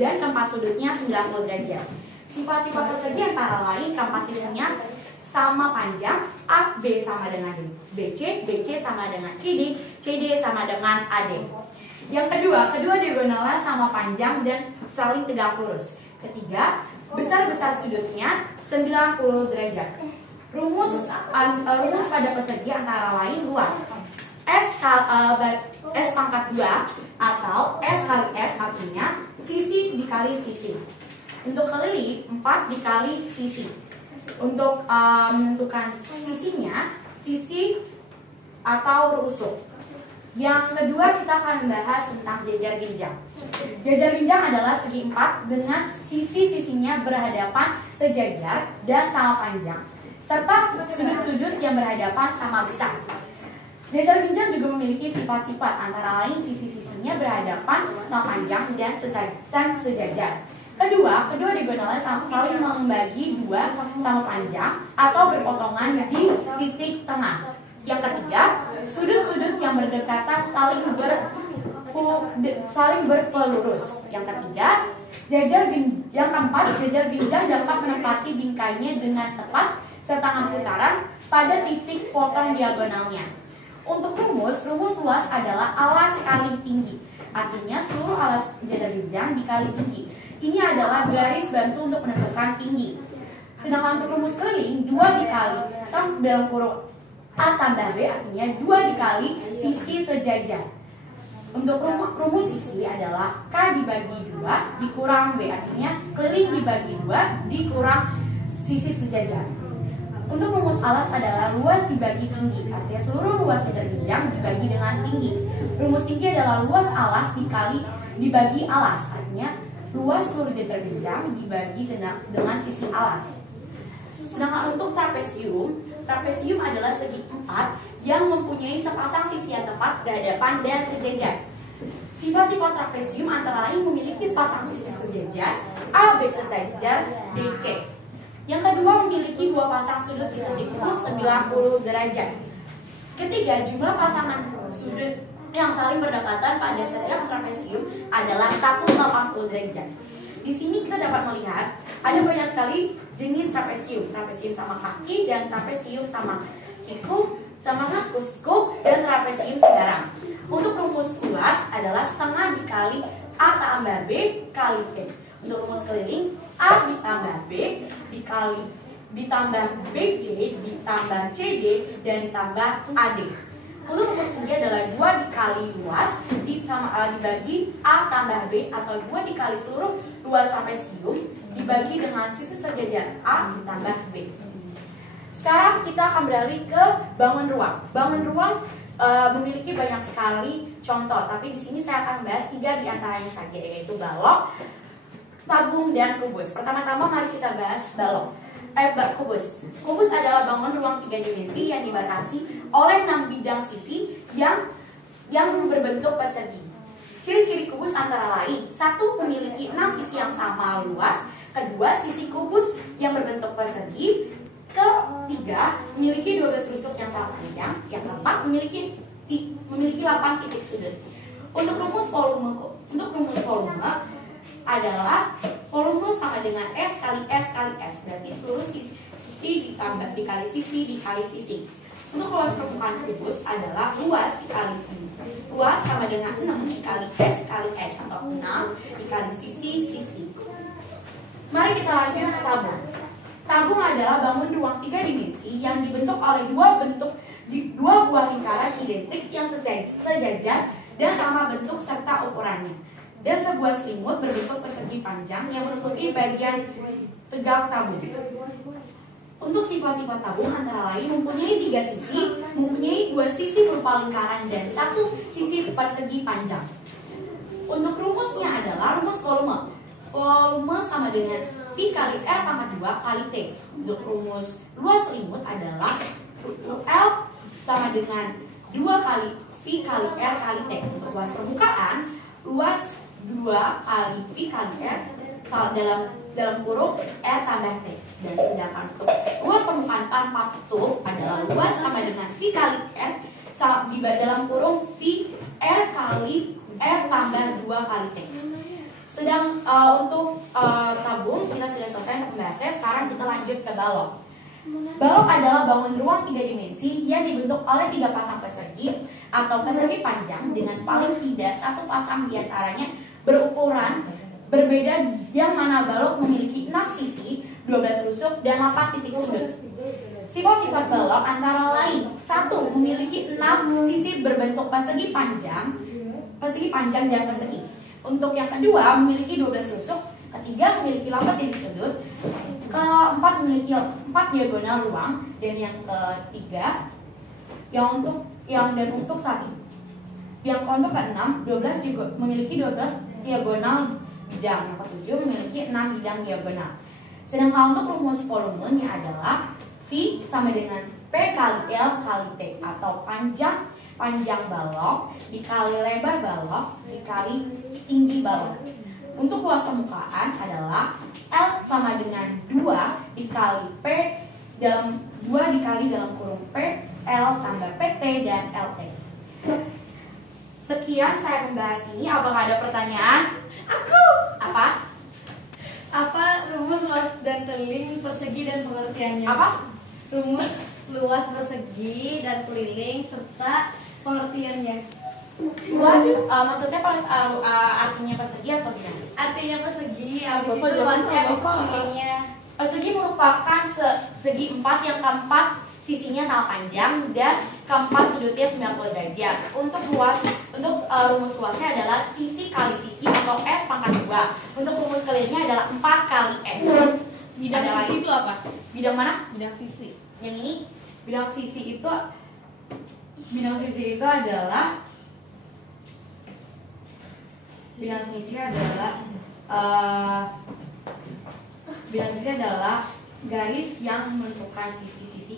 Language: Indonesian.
dan keempat sudutnya 90 derajat. Sifat-sifat persegi antara lain keempat sisinya sama panjang, AB sama dengan BC, BC sama dengan CD, CD sama dengan AD. Yang kedua diagonalnya sama panjang dan saling tegak lurus. Ketiga, besar-besar sudutnya 90 derajat. Rumus pada persegi antara lain luas. S pangkat 2 atau S kali S artinya sisi dikali sisi. Untuk keliling 4 dikali sisi. Untuk menentukan sisinya, sisi atau rusuk. Yang kedua kita akan membahas tentang jajar ginjang. Jajar ginjang adalah segi 4 dengan sisi-sisinya berhadapan sejajar dan sama panjang, serta sudut-sudut yang berhadapan sama besar. Jajar ginjang juga memiliki sifat-sifat antara lain sisi-sisinya berhadapan sama panjang dan sejajar. Kedua diagonalnya saling membagi dua sama panjang atau berpotongan di titik tengah. Yang ketiga, sudut-sudut yang berdekatan saling berpelurus. Yang ketiga, yang keempat, jajar ginjang dapat menempati bingkainya dengan tepat serta putaran pada titik potong diagonalnya. Untuk rumus luas adalah alas kali tinggi. Artinya seluruh alas jajar ginjang dikali tinggi. Ini adalah garis bantu untuk menentukan tinggi. Sedangkan untuk rumus keliling 2 dikali dalam kurung A tambah B artinya 2 dikali sisi sejajar. Untuk rumus sisi adalah K dibagi 2 dikurang B artinya keliling dibagi 2 dikurang sisi sejajar. Untuk rumus alas adalah luas dibagi tinggi, artinya seluruh luas jajar ginjang dibagi dengan tinggi. Rumus tinggi adalah luas alas dibagi alas, artinya luas seluruh jajar ginjang dibagi dengan sisi alas. Sedangkan untuk trapesium adalah segi 4 yang mempunyai sepasang sisi yang tepat berhadapan dan sejajar. Sifat-sifat trapesium antara lain memiliki sepasang sisi sejajar, AB sejajar, DC. Yang kedua memiliki dua pasang sudut sikus 90 derajat. Ketiga, jumlah pasangan sudut yang saling berdekatan pada setiap trapesium adalah 180 derajat. Di sini kita dapat melihat ada banyak sekali jenis trapesium. Trapesium sama kaki dan trapesium sama siku, sama siku dan trapesium sembarang. Untuk rumus luas adalah setengah dikali A tambah B kali T. Untuk rumus keliling A ditambah B ditambah BC ditambah CD dan ditambah AD. Untuk rumus tinggi adalah 2 dikali luas dibagi A tambah B atau 2 dikali seluruh luas trapesium dibagi dengan sisi sejajar A ditambah B. Sekarang kita akan beralih ke bangun ruang. Bangun ruang memiliki banyak sekali contoh, tapi di sini saya akan membahas 3 di antaranya saja, yaitu balok, tabung, dan kubus. Pertama-tama mari kita bahas balok. Kubus. Kubus adalah bangun ruang 3 dimensi yang dibatasi oleh 6 bidang sisi yang berbentuk persegi. Ciri-ciri kubus antara lain: 1. Memiliki 6 sisi yang sama luas. Kedua, sisi kubus yang berbentuk persegi. Ketiga, memiliki 12 rusuk yang sama panjang. Yang keempat, memiliki 8 titik sudut. Untuk rumus volume adalah volume sama dengan S kali S kali S, berarti seluruh sisi ditambah dikali sisi dikali sisi. Untuk luas permukaan kubus adalah luas dikali luas sama dengan 6 dikali S kali S atau 6 dikali sisi. Mari kita lanjut ke tabung. Tabung adalah bangun ruang 3 dimensi yang dibentuk oleh dua buah lingkaran identik yang sejajar dan sama bentuk serta ukurannya, dan sebuah selimut berbentuk persegi panjang yang menutupi bagian tegak tabung. Untuk sifat-sifat tabung antara lain mempunyai 3 sisi, mempunyai 2 sisi berupa lingkaran dan 1 sisi persegi panjang. Untuk rumusnya adalah rumus volume. Volume sama dengan V kali R pangkat 2 kali T. Untuk rumus luas selimut adalah L sama dengan 2 kali V kali R kali T. Untuk luas permukaan, luas 2 kali V kali R dalam kurung R tambah T. Dan sedangkan untuk luas permukaan tanpa tutup adalah luas sama dengan V kali R di dalam kurung V R kali R tambah 2 kali T. tabung kita sudah selesai untuk membahasnya. Sekarang kita lanjut ke balok. Balok adalah bangun ruang 3 dimensi yang dibentuk oleh 3 pasang persegi atau persegi panjang dengan paling tidak satu pasang diantaranya berukuran berbeda, yang mana balok memiliki 6 sisi, 12 rusuk, dan 8 titik sudut. Sifat-sifat balok antara lain: 1. Memiliki 6 sisi berbentuk persegi panjang dan persegi. Untuk yang kedua, memiliki 12 rusuk. Ketiga, memiliki 8 titik sudut. Keempat, memiliki 4 diagonal ruang. Dan yang ketiga, untuk sapi. Yang keempat, keenam, memiliki 12 diagonal bidang. Yang ketujuh, memiliki 6 bidang diagonal. Sedangkan untuk rumus volumenya adalah V sama dengan P kali L kali T, atau panjang balok dikali lebar balok dikali tinggi balok. Untuk luas permukaan adalah L sama dengan 2 dikali P dalam 2 dikali dalam kurung P L tambah PT dan LT. Sekian saya membahas ini. Apakah ada pertanyaan? Apa rumus luas dan keliling, persegi dan pengertiannya? Apa? Rumus luas, persegi dan keliling serta pengertiannya. Luas maksudnya artinya persegi atau gimana? Artinya persegi, habis itu luasnya, habis itu kelilingnya. Persegi merupakan segi 4 yang keempat sisinya sama panjang dan keempat sudutnya 90 derajat. Untuk rumus luasnya adalah sisi kali sisi atau S pangkat 2. Untuk rumus kelilingnya adalah 4 kali S. Bidang sisi itu apa? Bidang mana? Bidang sisi. Yang ini bidang sisi itu adalah garis yang menentukan sisi-sisi